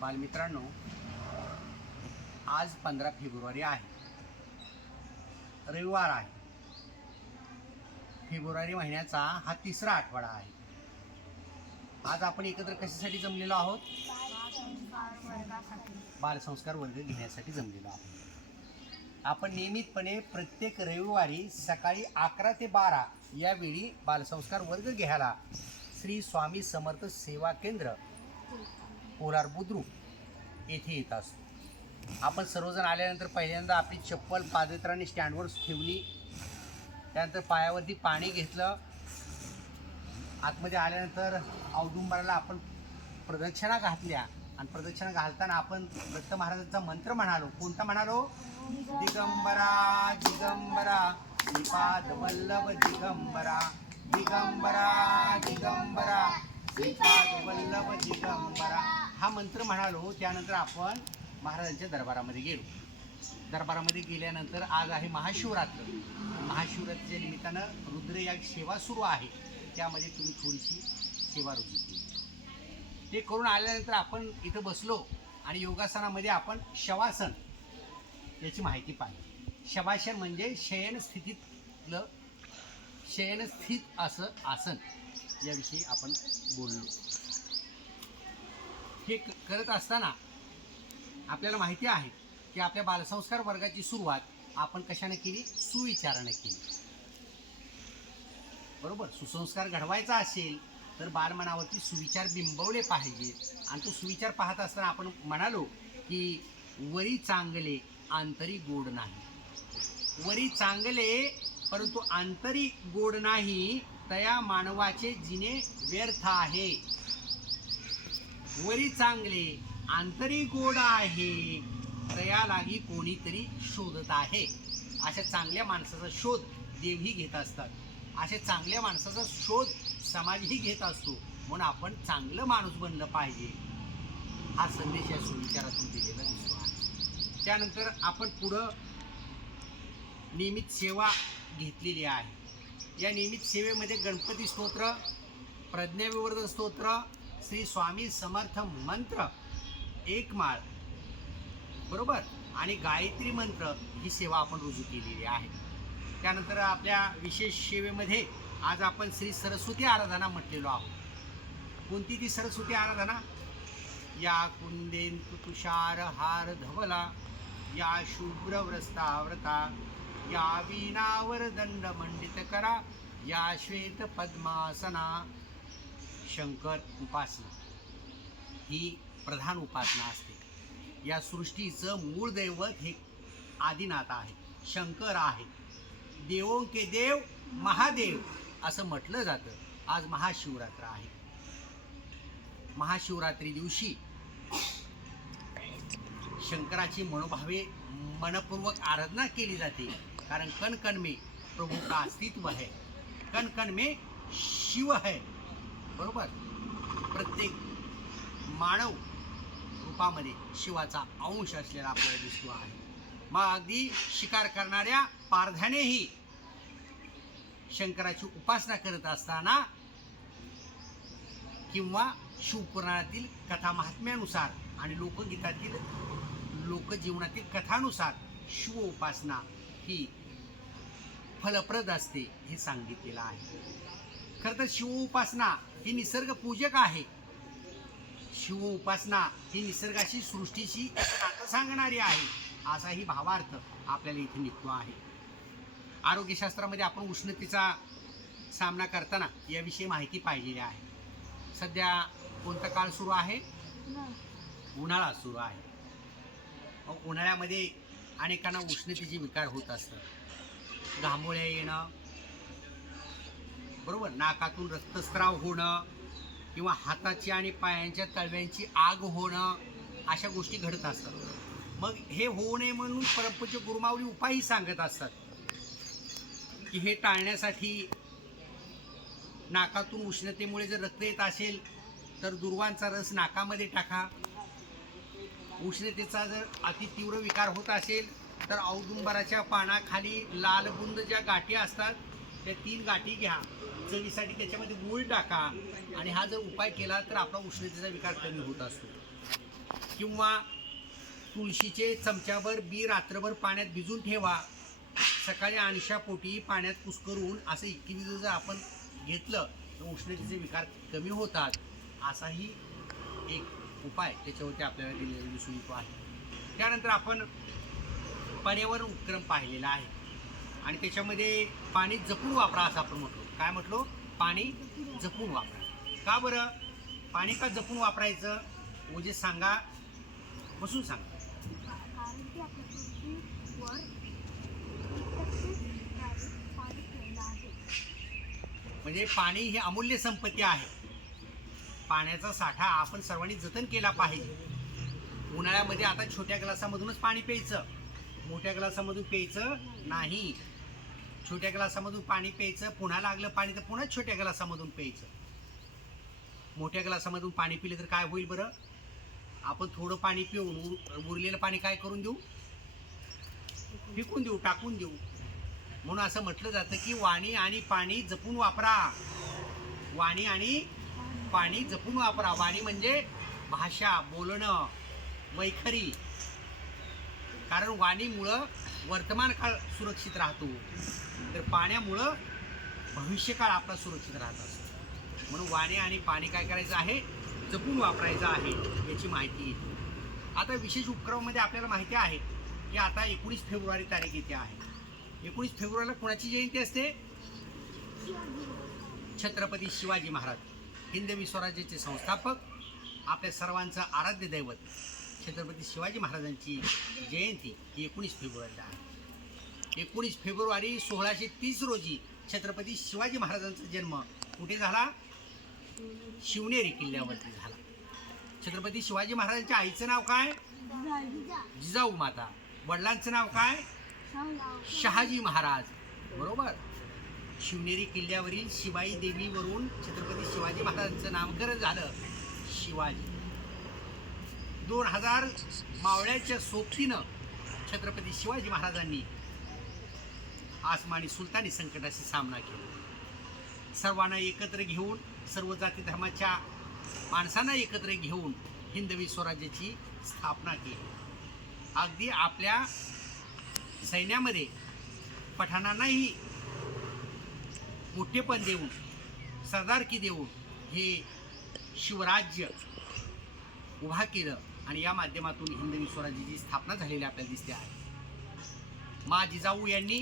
बालमित्रांनो, आज 15 फेब्रुवारी आहे, रविवार आहे. फेब्रुवारी महिन्याचा हा तिसरा आठवडा आहे. आज आपण एकत्र कशासाठी जमलेलो आहोत? बालसंस्कार वर्ग घेण्यासाठी जमलेलो आहोत. आपण नियमितपणे प्रत्येक रविवारी सकाळी 11 ते 12 या वेळी बालसंस्कार वर्ग घ्यायला श्री स्वामी समर्थ सेवा केंद्र कोलार बुद्रुक येथे येत असतो. आपण सर्वजण आल्यानंतर पहिल्यांदा आपली चप्पल पादत्राणे स्टँडवर ठेवली, त्यानंतर पायावरती पाणी घेतलं. आतमध्ये आल्यानंतर औदुंबराला आपण प्रदक्षिणा घातल्या आणि प्रदक्षिणा घालताना आपण दत्त महाराजांचा मंत्र म्हणालो. कोणता म्हणालो? दिगंबरा दिगंबरा श्रीपाद वल्लभ दिगंबरा, दिगंबरा दिगंबरा श्रीपाद वल्लभ दिगंबरा हा मंत्र म्हणालो. त्यानंतर आपण महाराजांच्या दरबारामध्ये गेलो. दरबारामध्ये गेल्यानंतर आज आहे महाशिवरात्र. महाशिवरात्रीच्या निमित्तानं रुद्रयाग सेवा सुरू आहे, त्यामध्ये तुम्ही थोडीशी सेवा रुजू केली. ते करून आल्यानंतर आपण इथं बसलो आणि योगासनामध्ये आपण शवासन याची माहिती पाहिली. शवासन म्हणजे शयनस्थितीतलं शयनस्थित असं आसन, याविषयी आपण बोललो. हे करत असताना आपल्याला माहिती आहे की आपल्या बालसंस्कार वर्गाची सुरुवात आपण कशाने केली? सुविचाराने केली. बरोबर. सुसंस्कार घडवायचा असेल तर बालमनावरती सुविचार बिंबवले पाहिजेत. आणि तो सुविचार पाहत असताना आपण म्हणालो की वरी चांगले आंतरी गोड नाही. वरी चांगले परंतु आंतरी गोड नाही, तया मानवाचे जिने व्यर्थ आहे. वरी चांगले आंतरी गोड आहे, तया लागी कोणीतरी शोधत आहे. अशा चांगल्या माणसाचा शोध देवही घेत असतात. अशा चांगल्या माणसाचा शोध समाजही घेत असतो. म्हणून आपण चांगलं माणूस बनलं पाहिजे, हा संदेश या सुविचारातून दिलेला दिसतो आहे. त्यानंतर आपण पुढं नियमित सेवा घेतलेली आहे. या नियमित सेवेमध्ये गणपती स्तोत्र, प्रज्ञाविवर्धन स्तोत्र, श्री स्वामी समर्थ मंत्र, एक माळ, बरोबर, आणि गायत्री मंत्र ही सेवा आपण रुजू केलेली आहे. त्यानंतर आपल्या विशेष सेवेमध्ये आज आपण श्री सरस्वती आराधना म्हटलेलो आहोत. कोणती ती सरस्वती आराधना? या कुंदेंतु तुषार हार धवला, या शुभ्रव्रस्ताव्रता, या वीणावर दंड मंडित करा, या श्वेत पद्मासना. शंकर उपासना ही प्रधान उपासना असते. या सृष्टीचं मूळ दैवत हे आदिनाथ आहे, शंकर आहे. देवों के देव महादेव असं म्हटलं जातं. आज महाशिवरात्र आहे. महाशिवरात्री दिवशी शंकराची मनोभावे मनपूर्वक आराधना केली जाते. कारण कण कण में प्रभु का अस्तित्व है, कण कण में शिव है. बरोबर. प्रत्येक मानव रूपामध्ये शिवाचा अंश असलेला आपल्याला दिसतो आहे. मग अगदी शिकार करणाऱ्या पारध्यानेही शंकराची उपासना करत असताना किंवा शिवपुराणातील कथा महात्म्यानुसार आणि लोकगीतातील लोकजीवनातील कथानुसार शिव उपासना ही फलप्रद असते हे सांगितलेलं आहे. खरं तर शिव उपासना ही निसर्ग पूजक आहे. शिव उपासना ही निसर्गाशी सृष्टीशी नातं सांगणारी आहे, असाही भावार्थ आपल्याला इथे निघतो आहे. आरोग्यशास्त्रामध्ये आपण उष्णतेचा सामना करताना याविषयी माहिती पाहिलेली आहे. सध्या कोणता काळ सुरू आहे? उन्हाळा सुरू आहे. मग उन्हाळ्यामध्ये अनेकांना उष्णतेचे विकार होत असतात. घामोळ्या येणं, बरोबर, नाकातून रक्तस्राव होणं किंवा हाताची आणि पायांच्या तळव्यांची आग होणं, अशा गोष्टी घडत असतात. मग हे होऊ नये म्हणून परमपूज्य गुरुमाऊली उपायही सांगत असतात की हे टाळण्यासाठी नाकातून उष्णतेमुळे जर रक्त येत असेल तर दुर्वांचा रस नाकामध्ये टाका. उष्णतेचा जर अतितीव्र विकार होत असेल तर औदुंबराच्या पानाखाली लालबुंद ज्या गाठी असतात त्या 3 गाठी घ्या, चवीसाठी त्याच्यामध्ये गूळ टाका आणि हा जर उपाय केला तर आपला उष्णतेचा विकार कमी होत असतो. किंवा तुळशीचे चमच्याभर बी रात्रभर पाण्यात भिजून ठेवा, सकाळी अंशापोटी पाण्यात कुस्करून असं 21 दिवस जर आपण घेतलं तर उष्णतेचे विकार कमी होतात. असाही एक उपाय त्याच्यावरती आपल्याला दिलेला दिसून येतो आहे. त्यानंतर आपण पर्यावरण उपक्रम पाहिलेला आहे आणि त्याच्यामध्ये पाणी जपून वापरा असं आपण म्हटलो. काय म्हटलो? पाणी जपून वापरा. का बरं पाणी का जपून वापरायचं? म्हणजे सांगा, बसून सांगा. कारण की आपल्या पृथ्वीवर 1% पाणी खेळलं आहे. म्हणजे पाणी ही अमूल्य संपत्ती आहे. पाण्याचा साठा आपण सर्वांनी जतन केला पाहिजे. उन्हाळ्यामध्ये आता छोट्या ग्लासामधूनच पाणी प्यायचं, मोठ्या ग्लासामधून प्यायचं नाही. छोट्या ग्लासामधून पाणी प्यायचं, पुन्हा लागलं पाणी तर पुन्हा छोट्या ग्लासामधून प्यायचं. मोठ्या ग्लासामधून पाणी पिलं तर काय होईल बरं? आपण थोडं पाणी पिऊन उरलेलं पाणी काय करून देऊ? फेकून देऊ, टाकून देऊ. म्हणून असं म्हटलं जातं की वाणी आणि पाणी जपून वापरा. वाणी आणि पाणी जपून वापरा. वाणी म्हणजे भाषा, बोलणं, वैखरी. कारण वाणीमुळं वर्तमान काळ सुरक्षित राहतो, तर पाण्यामुळं भविष्यकाळ आपला सुरक्षित राहत असतो. म्हणून वाणी आणि पाणी काय करायचं आहे? जपून वापरायचं आहे, याची माहिती येते. आता विशेष उपक्रमामध्ये आपल्याला माहिती आहे की आता 19 फेब्रुवारी तारीख येते आहे. 19 फेब्रुवारीला कोणाची जयंती असते? छत्रपती शिवाजी महाराज, हिंदवी स्वराज्याचे संस्थापक, आपल्या सर्वांचं आराध्य दैवत छत्रपती शिवाजी महाराजांची जयंती ही 19 फेब्रुवारीला आहे. 19 फेब्रुवारी 1630 रोजी छत्रपती शिवाजी महाराजांचा जन्म कुठे झाला? शिवनेरी किल्ल्यावरती झाला. छत्रपती शिवाजी महाराजांच्या आईचं नाव काय? जिजाऊ माता. वडिलांचं नाव काय? शहाजी महाराज. बरोबर. शिवनेरी किल्ल्यावरील शिवाई देवीवरून छत्रपती शिवाजी महाराजांचं नामकरण झालं शिवाजी. 2000 मावळ्याच्या सोबतीनं छत्रपती शिवाजी महाराजांनी आसमानी सुलतानी संकटाशी सामना केला. सर्वांना एकत्र घेऊन, सर्व जाती धर्माच्या माणसांना एकत्र घेऊन हिंदवी स्वराज्याची स्थापना केली. अगदी आपल्या सैन्यामध्ये पठाणांनाही मोठेपण देऊन, सरदारकी देऊन हे शिवराज्य उभा केलं आणि या माध्यमातून हिंदवी स्वराज्याची स्थापना झालेली आपल्याला दिसते आहे. मा जिजाऊ यांनी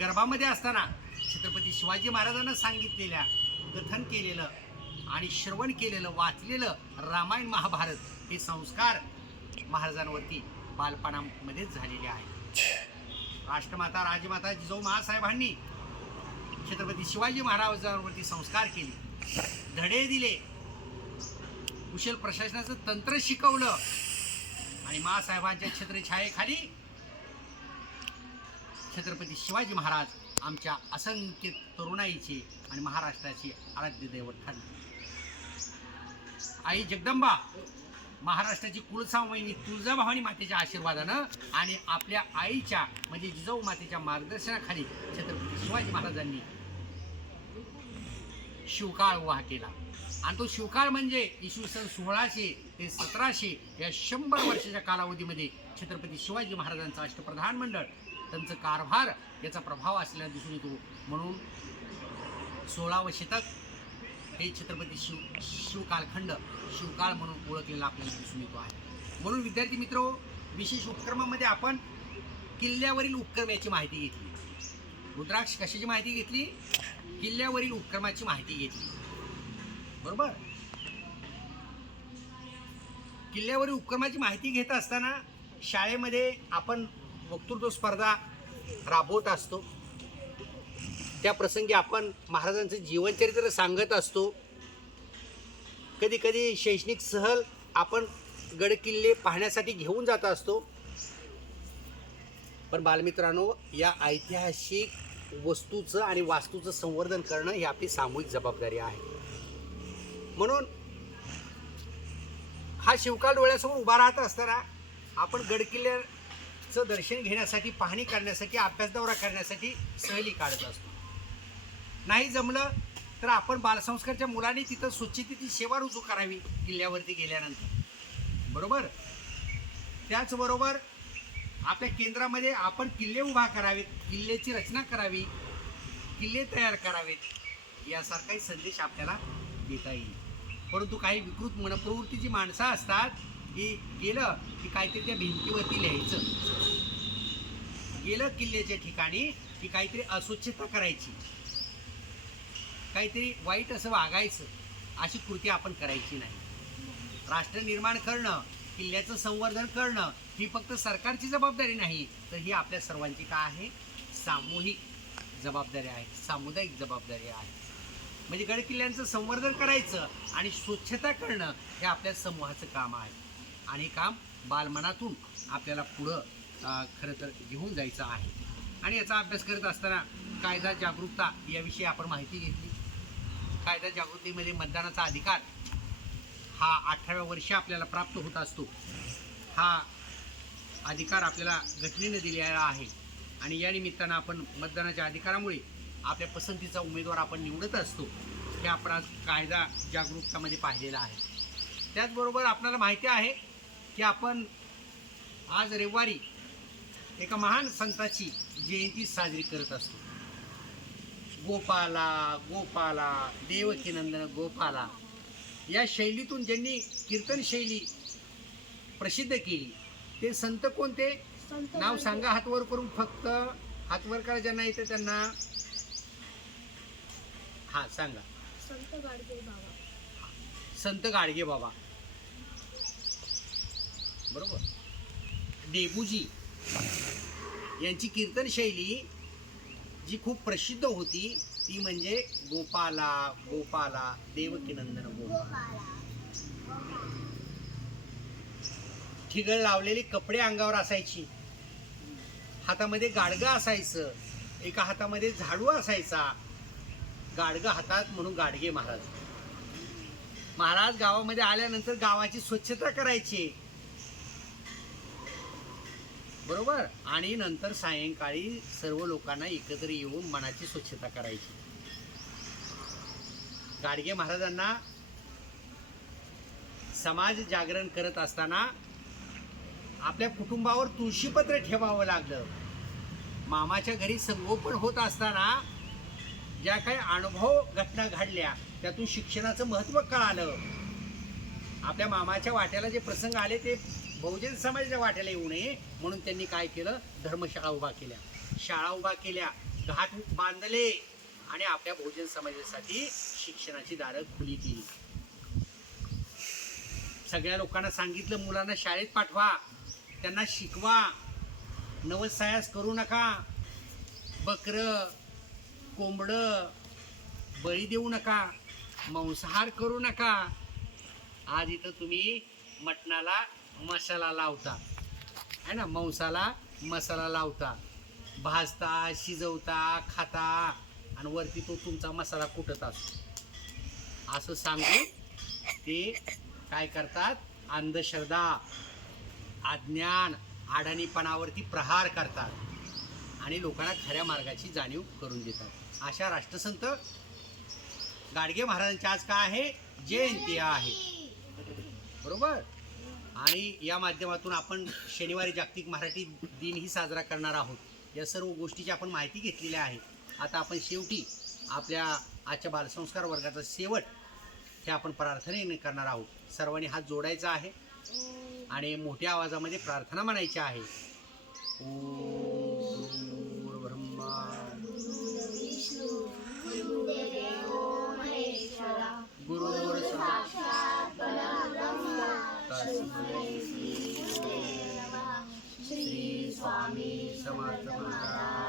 गर्भामध्ये असताना छत्रपती शिवाजी महाराजांना सांगितलेल्या, कथन केलेलं आणि श्रवण केलेलं, वाचलेलं रामायण महाभारत हे संस्कार महाराजांवरती बालपणामध्येच झालेले आहेत. राष्ट्रमाता राजमाता जिजाऊ महासाहेबांनी छत्रपती शिवाजी महाराजांवरती संस्कार केले, धडे दिले, कुशल प्रशासनाचं तंत्र शिकवलं आणि महासाहेबांच्या छत्रछायेखाली छत्रपती शिवाजी महाराज आमच्या असंख्य तरुणाईचे आणि महाराष्ट्राचे आराध्य दैवत ठरले. आई जगदंबा, महाराष्ट्राची कुलस्वामिनी तुळजाभवानी मातेच्या आशीर्वादानं आणि आपल्या आईच्या म्हणजे जिजाऊ मातेच्या मार्गदर्शनाखाली छत्रपती शिवाजी महाराजांनी शिवकाळ उभा केला. आणि तो शिवकाळ म्हणजे इसवी सन 1600 ते 1700 या 100 वर्षाच्या कालावधीमध्ये छत्रपती शिवाजी महाराजांचं अष्टप्रधान मंडळ, त्यांचं कारभार याचा प्रभाव असलेला दिसून येतो. म्हणून 16वे शतक हे छत्रपती शिवकालखंड, शिवकाळ म्हणून ओळखलेला आपल्याला दिसून येतो आहे. म्हणून विद्यार्थी मित्रो, विशेष उपक्रमामध्ये आपण किल्ल्यावरील उपक्रम याची माहिती घेतली. रुद्राक्ष कशाची माहिती घेतली? किल्ल्यावरील उपक्रमाची माहिती घेतली. बरोबर. किल्ल्यावरील उपक्रमाची माहिती घेत असताना शाळेमध्ये आपण वक्तृत्व स्पर्धा राबवत असतो. त्या प्रसंगी आपण महाराजांचं जीवनचरित्र सांगत असतो. कधी कधी शैक्षणिक सहल आपण गड किल्ले पाहण्यासाठी घेऊन जात असतो. पण बालमित्रांनो, या ऐतिहासिक वस्तूचं आणि वास्तूचं संवर्धन करणं ही आपली सामूहिक जबाबदारी आहे. म्हणून हा शिवकाळ डोळ्यासमोर उभा राहत असताना आपण गडकिल्ल्याचं दर्शन घेण्यासाठी, पाहणी करण्यासाठी, अभ्यास दौरा करण्यासाठी सहली काढत असतो. नाही जमलं तर आपण बालसंस्कारच्या मुलांनी तिथं स्वच्छतेची सेवा रुजू करावी किल्ल्यावरती गेल्यानंतर, बरोबर. त्याचबरोबर आपल्या केंद्रामध्ये आपण किल्ले उभा करावेत, किल्ल्याची रचना करावी, किल्ले तयार करावेत, यासारखाही संदेश आपल्याला देता येईल. परंतु काही विकृत मनप्रवृत्तीची माणसं असतात की गेलं की काहीतरी त्या भिंतीवरती लिहायचं, गेलं किल्ल्याच्या ठिकाणी की काहीतरी अस्वच्छता करायची, काहीतरी वाईट असं वागायचं, अशी कृती आपण करायची नाही. राष्ट्र निर्माण करणं, किल्ल्याचं संवर्धन करणं ही फक्त सरकारची जबाबदारी नाही, तर ही आपल्या सर्वांची काय आहे, सामूहिक जबाबदारी आहे, सामुदायिक जबाबदारी आहे. म्हणजे गड किल्ल्यांचं संवर्धन करायचं आणि स्वच्छता करणं हे आपल्या समूहाचं काम आहे. आणि हे काम बालमनातून आपल्याला पुढं खरं तर घेऊन जायचं आहे. आणि याचा अभ्यास करत असताना कायदा जागरूकता याविषयी आपण माहिती घेतली. कायदा जागृतीमध्ये मतदानाचा अधिकार हा 18व्या वर्षी आपल्याला प्राप्त होत असतो. हा अधिकार आपल्याला घटनेने दिलेला आहे आणि या निमित्तानं आपण मतदानाच्या अधिकारामुळे आपल्या पसंतीचा उमेदवार आपण निवडत असतो. हे आपण आज कायदा जागरूकतामध्ये पाहिलेलं आहे. त्याचबरोबर आपल्याला माहिती आहे की आपण आज रविवारी एका महान संताची जयंती साजरी करत असतो. गोपाला गोपाला देवकीनंदन गोपाला या शैलीतून ज्यांनी कीर्तन शैली प्रसिद्ध केली ते संत कोणते, नाव सांगा हातवर करून, फक्त हातवर करा ज्यांना येते त्यांना. हा सांगा. संत गाडगे बाबा. संत गाडगे बाबा, बरोबर. डेबूजी यांची कीर्तन शैली जी खूप प्रसिद्ध होती ती म्हणजे गोपाला गोपाला देवकीनंदन गोपाला. ठिगळ लावलेले कपडे अंगावर असायची, हातामध्ये गाडगं असायचं, एका हातामध्ये झाडू असायचा, गाडगं हातात म्हणून गाडगे महाराज. महाराज गावामध्ये आल्यानंतर गावाची स्वच्छता करायची, बरोबर. आणि नंतर सायंकाळी सर्व लोकांना एकत्र येऊन मनाची स्वच्छता करायची. गाडगे महाराजांना समाज जागरण करत असताना आपल्या कुटुंबावर तुळशीपत्र ठेवावं लागलं. मामाच्या घरी संगोपन होत असताना ज्या काही अनुभव घटना घडल्या त्यातून शिक्षणाचं महत्त्व कळालं. आपल्या मामाच्या वाट्याला जे प्रसंग आले ते बहुजन समाजाच्या वाट्याला येऊ नये म्हणून त्यांनी काय केलं, धर्मशाळा उभा केल्या, शाळा उभा केल्या, घाट बांधले आणि आपल्या बहुजन समाजासाठी शिक्षणाची दारं खुली केली. सगळ्या लोकांना सांगितलं मुलांना शाळेत पाठवा, त्यांना शिकवा, नवसायास करू नका, बकरं कोंबडं बळी देऊ नका, मांसाहार करू नका. आज इथं तुम्ही मटणाला मसाला लावता है ना, मांसाला मसाला लावता, भाजता, शिजवता, खाता आणि वरती तो तुमचा मसाला कुटत असतो. असं सांगून ते काय करतात, अंधश्रद्धा, अज्ञान, अडाणीपणावरती प्रहार करतात आणि लोकांना खऱ्या मार्गाची जाणीव करून देतात. अशा राष्ट्रसंत गाडगे महाराजांची आज काय आहे, जयंती आहे, बरोबर. आणि या माध्यमातून आपण शनिवारी जागतिक मराठी दिनही साजरा करणार आहोत. या सर्व गोष्टीची आपण माहिती घेतलेली आहे. आता आपण शेवटी आपल्या आजच्या बालसंस्कार वर्गाचा शेवट हे आपण प्रार्थनेने करणार आहोत. सर्वांनी हात जोडायचा आहे आणि मोठ्या आवाजामध्ये प्रार्थना म्हणायची आहे. ओम ब्रह्मा गुरुर् साक्षात् परब्रह्म तस्मै श्री स्वामी समर्थ महाराज